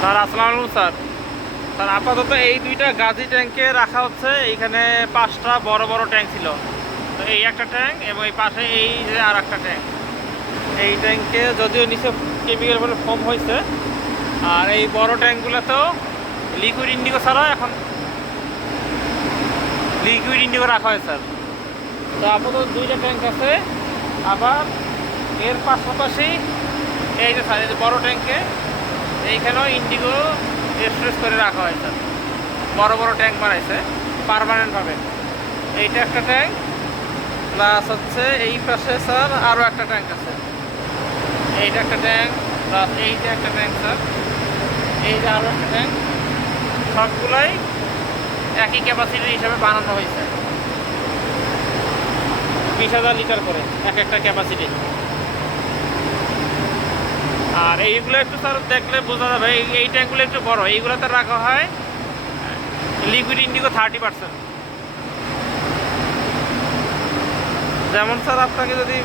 Sir আসসালামু আলাইকুম sir. Sir আপাতত এই দুইটা গাজি ট্যাঙ্কে রাখা হচ্ছে। এইখানে 5টা বড় বড় ট্যাঙ্ক ছিল, তো এই একটা ট্যাঙ্ক এবং এই পাশে এই যে আর একটা ট্যাঙ্ক। এই ট্যাঙ্কে যদিও নিচে কেমিক্যাল বলে ফোম হয়েছে, আর এই বড় ট্যাঙ্কগুলোতেও লিকুইড ইন্ডিগো ছাড়া এখন লিকুইড ইন্ডিগো রাখা হয় স্যার। তো আপাতত দুইটা ট্যাঙ্ক আছে। আবার এর পাশাপাশি এই যে স্যার, এই যে বড় ট্যাঙ্কে এইখানেও ইন্ডিগো স্টোরেজ করে রাখা হয় স্যার। বড় বড় ট্যাঙ্ক বানাইছে পার্মানেন্টভাবে। এইটা একটা ট্যাঙ্ক, প্লাস হচ্ছে এই পাশে স্যার আরও একটা ট্যাঙ্ক আছে। এইটা একটা ট্যাঙ্ক, প্লাস এইটা একটা ট্যাঙ্ক স্যার, এই যে আরও একটা ট্যাঙ্ক। সবগুলাই একই ক্যাপাসিটি হিসাবে বানানো হয়েছে, 20,000 লিটার করে এক একটা ক্যাপাসিটি। আর এইগুলো একটু স্যার দেখলে বোঝা যাবে, এই ট্যাঙ্কগুলো একটু বড়। এইগুলোতে রাখা হয় লিকুইড ইন্ডিগো 30%। যেমন স্যার আপনাকে যদি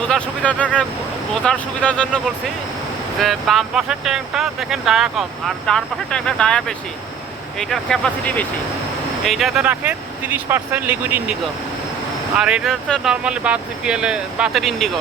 বোঝার সুবিধার জন্য বলছি যে বাম পাশের ট্যাঙ্কটা দেখেন ডায়া কম, আর ডান পাশের ট্যাঙ্কটা ডায়া বেশি। এইটার ক্যাপাসিটি বেশি। এইটাতে রাখে 30% লিকুইড ইন্ডিগো, আর এটা হচ্ছে নর্মালি বাতের ইন্ডিগো।